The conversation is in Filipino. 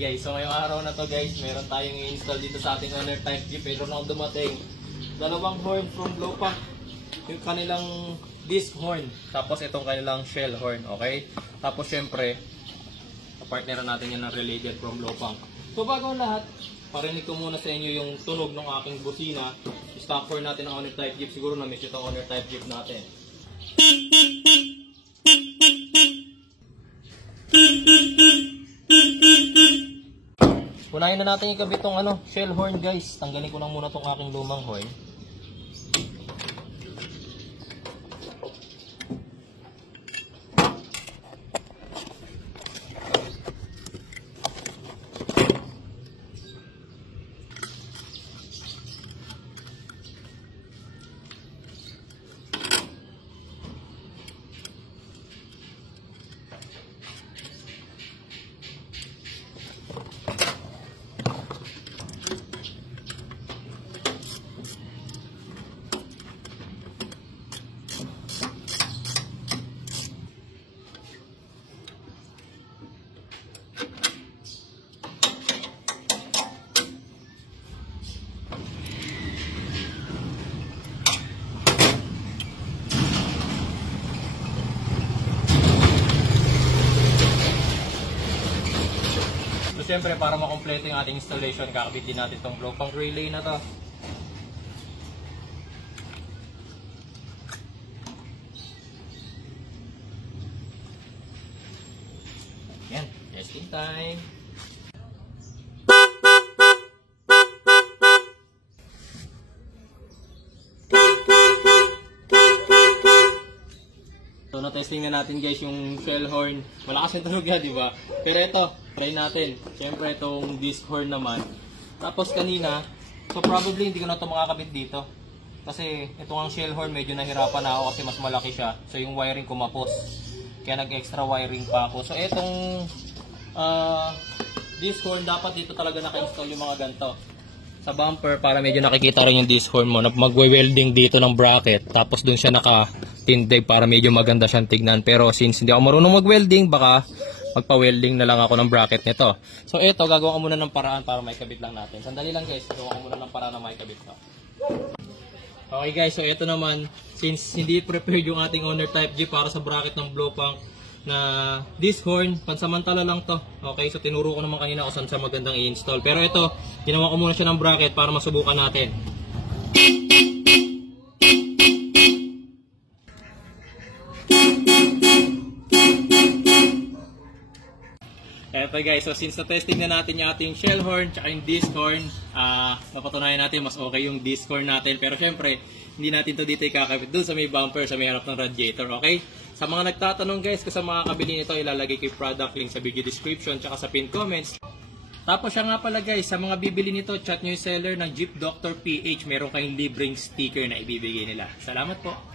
Guys, so ngayong araw na to guys, meron tayong i-install dito sa ating owner type Jeep. Meron akong dumating dalawang horn from Lopang, yung kanilang disc horn, tapos itong kanilang shell horn, okay? Tapos syempre, partneran natin yan ng related from Lopang. So bago ang lahat, parinig ko muna sa inyo yung tunog ng aking busina. Stock horn natin ng owner type Jeep. Siguro na-miss ito owner type Jeep natin. Unahin na natin ikabit tong shell horn guys. Tanggalin ko lang muna tong aking lumang horn. Siyempre, para makompleto yung ating installation, kakabit din natin itong Lopang relay na to. Yan, testing time. So, na-testing na natin guys yung shell horn. Malakas yung tunog yan, di ba? Pero ito, try natin. Siyempre, itong disc horn naman. Tapos kanina, so probably hindi ko na ito makakabit dito. Kasi itong ang shell horn, medyo nahirapan na ako kasi mas malaki siya. So, yung wiring kumapos. Kaya nag-extra wiring pa ako. So, itong disc horn, dapat dito talaga naka-install yung mga ganito. Sa bumper, para medyo nakikita rin yung disc horn mo. Magwe-welding dito ng bracket. Tapos dun siya naka-tindig para medyo maganda siyang tignan. Pero since hindi ako marunong mag-welding, baka magpa-welding na lang ako ng bracket nito. So ito, gagawa ko muna ng paraan para maikabit lang natin. Sandali lang guys, gagawa ko muna ng paraan na maikabit to. Okay guys, so ito naman, since hindi prepared yung ating owner type G para sa bracket ng Lopang na disc horn, pansamantala lang to. Okay, so tinuro ko naman kanina kung saan sa magandang i-install. Pero ito, ginawa ko muna siya ng bracket para masubukan natin. Eto guys, so since na-testing na natin yung ating shell horn tsaka yung disc horn, napatunayan natin mas okay yung disc horn natin. Pero syempre, hindi natin to dito ikakabit dun sa may bumper, sa may harap ng radiator, okay? Sa mga nagtatanong guys, kung sa mga kabili nito, ilalagay ko yung product link sa video description tsaka sa pinned comments. Tapos siya nga pala guys, sa mga bibili nito, chat nyo yung seller ng Jeep Dr. PH, meron kayong libreng sticker na ibibigay nila. Salamat po!